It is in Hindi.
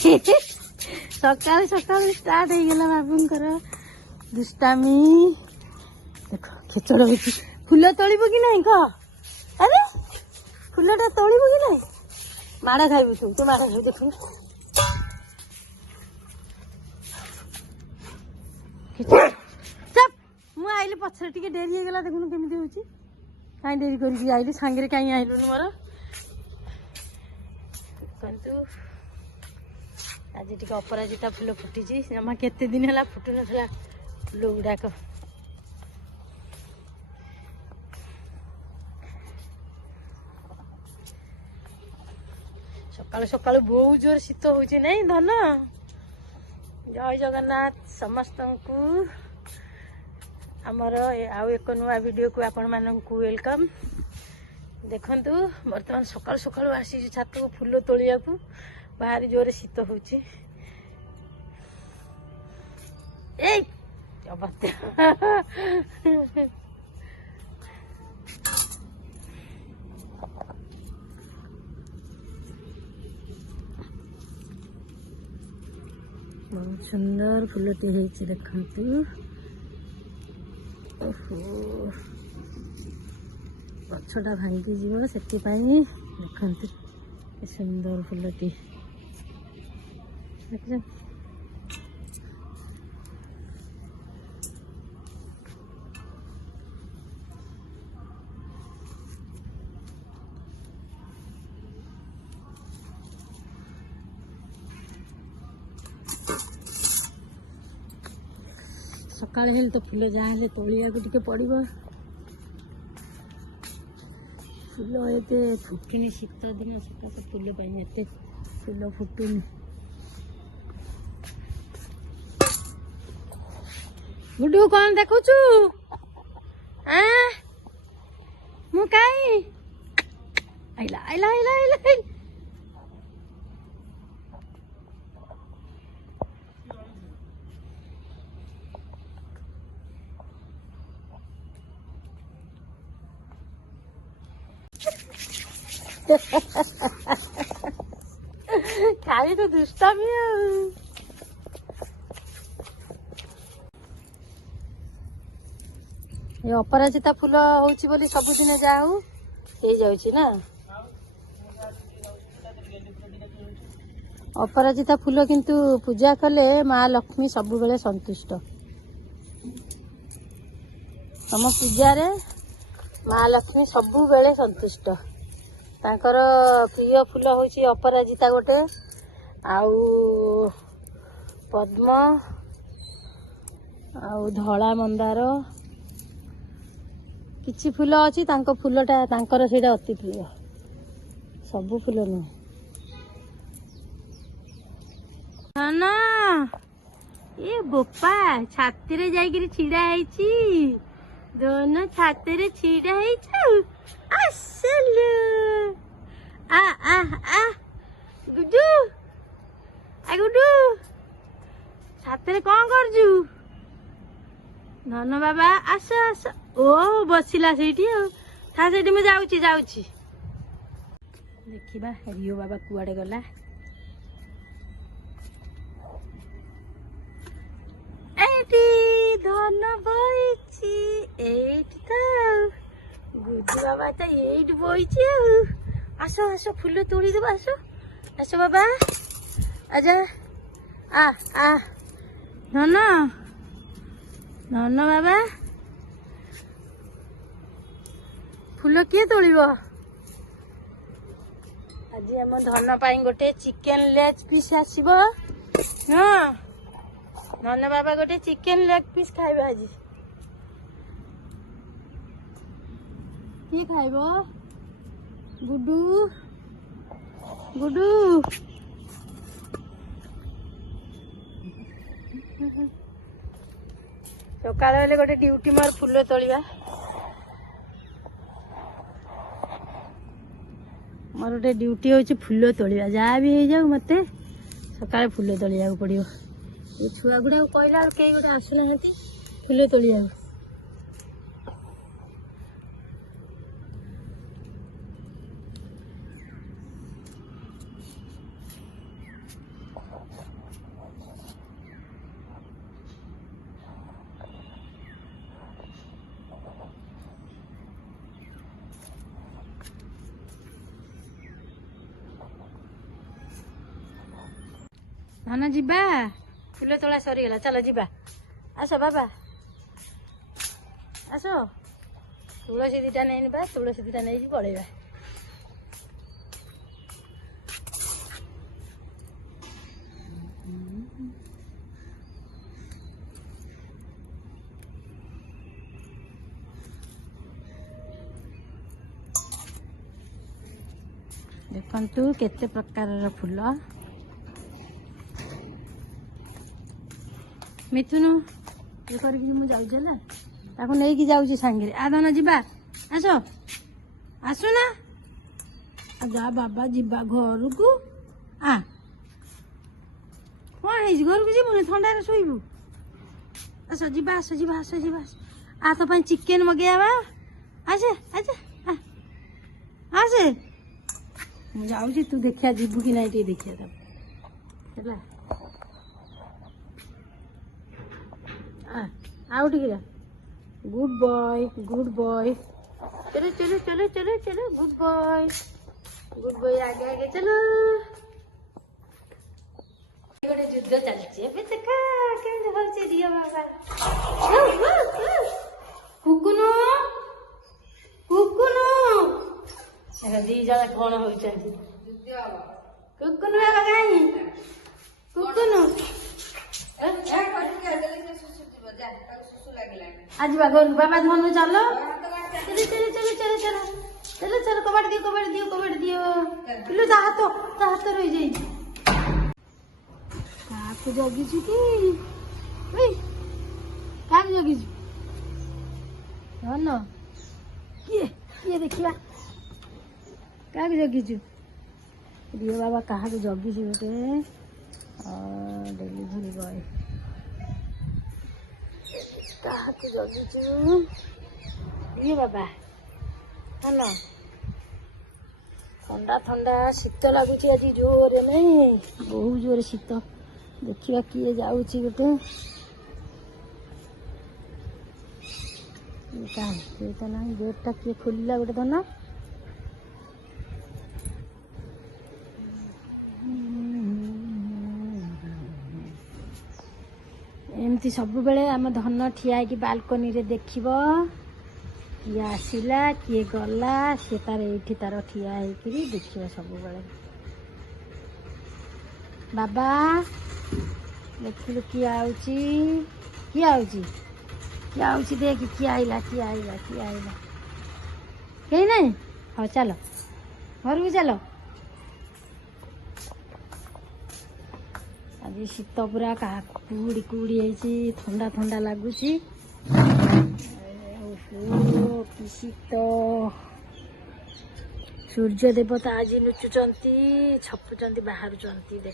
सकाल सकाल स्टार्ट हो गला बाबूंकर दुष्टामी। देख खेचड़ हो फुल तोड़ब कि नहीं कह? अरे फुलटा तोड़ब कि नहीं? माड़ खाइबू तू माड़ खाइबू देख चप मु आइली पछरे टिके डेरी हो गला देखुन केमिति होची। कहीं डेरी करके आइली सांगे कहीं आइलुनी मोर कंतु आज टिके अपराजिता फुल फुटी जमा केते दिन है फुटु नथला फुल गुड़ाक। सकाल सकाल बहुत जोर शीत हो नहीं धन। जय जगन्नाथ समस्त को आमर आउ एक नुआ वीडियो को आपण मानक वेलकम। देखंतु बर्तमान सकाल सकाल आसी छात को फुल तोलिया को बाहर जोर शीत हो बहुत सुंदर फुलटे है देखंतु। गछटा भांगी जीव से देखते सुंदर फुलटी देख सकाल हेल्ले तो फुल जहाँ तोलिया टिके पड़ो। फुल एते फुटुनी शीत दिन सकाशे फुल एते फुल फुटुनी। गुडू कौन देखुचु? मु काई आइला आइला आइला आइला खाली तो दुष्टामी ये अपराजिता फुल होची बोली सबुदिन जाऊ हो जाउची ना। अपराजिता फुल किंतु पूजा कले माँ लक्ष्मी सबु बेले संतुष्ट। तम पूजा रे माँ लक्ष्मी सबु बेले संतुष्ट। तांकर प्रिय फुल होची अपराजिता गोटे आउ पद्म आउ धला मंदार किछि फुल अछि तांको फुलटा तांकर सेटा अति प्रिय। सबु फुल नु ना ए बोपा छाती रे जाई गिरी छिड़ा हैची दोनों छाती रे छिड़ा हैछु असलु आ आ आ गुडू आ गुडू छाती रे कौन करजु? धन बाबा आस आस ओ बसिला सेठी था सेठी मैं जाउची जाउची देखिबा रियो बाबा कुआडे गला। एटी धन बइची एटी तो गुडू बाबा तो एटी बइची आसो आसो फुल तोड़ी देबो आसो आसो बाबा आजा आ आ धन धन बाबा फुल किए तोड़िबो? आज आम धन पाई गोटे चिकेन लेग पीस आसीबो। हाँ धन बाबा गोटे चिकेन लेग पीस खाइबो आज। किए खाइबो? गुडू गुडू सकाल बेले गोटे ड्यूटी मोर फुल तोलिबा मोर गोटे ड्यूटी होची फुल तोलिबा जहाँ भी हो जाऊ मते सकाल फुल तोलिया पड़ो। ये छुआ गुड़ा कहला कई गोटे आसुना फुल तोलिया ଧନ ଯିବା ଫୁଲ ତୋଳା ସରିଗଲା ଚାଲ ଯିବା ଆସ ବାବା ଆସ ତୁଳସୀ ଦିଟା ନେଇନିବା ତୁଳସୀ ଦିଟା ନେଇକି ପଳେଇବା ଦେଖନ୍ତୁ କେତେ ପ୍ରକାରର ଫୁଲ ମିଥୁନ ଇଏ କରିକି ମୁଁ ଯାଉଛି ହେଲା ତାକୁ ନେଇକି ଯାଉଛି ସାଙ୍ଗରେ ଧନ ଯିବା ଆସ ଆସୁନ ଯା ବାବା ଯିବା ଘରକୁ କଣ ହେଇଛି ଘରକୁ ଯିବୁନି ଥଣ୍ଡାରେ ଶୋଇବୁ ଆସ ଯିବା ଆସ ଯିବା ଆସ ଯିବା ତୋ ପାଇଁ ଚିକେନ ମଗେଇବା ଆସେ ଆସେ ଆସେ ମୁଁ ଯାଉଛି ତୁ ଦେଖିଆ ଯିବୁ କି ନାଇଁ ଟିକେ ଦେଖିଆ ତାକୁ ହେଲା ଆଉ ଟିକେ गुड बॉय चलो चलो चलो चलो चलो गुड बॉय आगे आगे चलो गोटे युद्ध चलती रिया बाबा कुकुनु कुकुनु दी जन कौन होती कुकुनु बाबा कहीं कुकुनु आज घर बाबा धनु चलो चलो चलो चलो चलो चलो चलो चलो कबाड़ दियो पिलू ता हाथ रही जाई काकू जगिछु कि ओई काकू जगिछु धन किए देखिबा काकू जगिछु रिया बाबा काहाकू जगिछु गोटे डेलीभरी बॉय काहाकू जगिछु ये बाबा हेलो ठंडा ठंडा शीत लगुच आज जोर नहीं बहुत जोर शीत देखिए किए जाऊँगी गोटे तो ना गेटा किए खोलिला गोटे धन एमती सब बेले आम धन ठिया बालकनी रे देखिब किए आसला किए गला सी तार ये तार ठिया देखिए सब बेले बाबा देखिलु किए आउची देख किए आइला कहीं नहीं हाँ चलो घर को चलो आज शीत पूरा कुड़ी कुड़ी ठंडा ठंडा लगुच कि शीत सूर्य देवता आज लुचुंट छपुंट बाहर देखते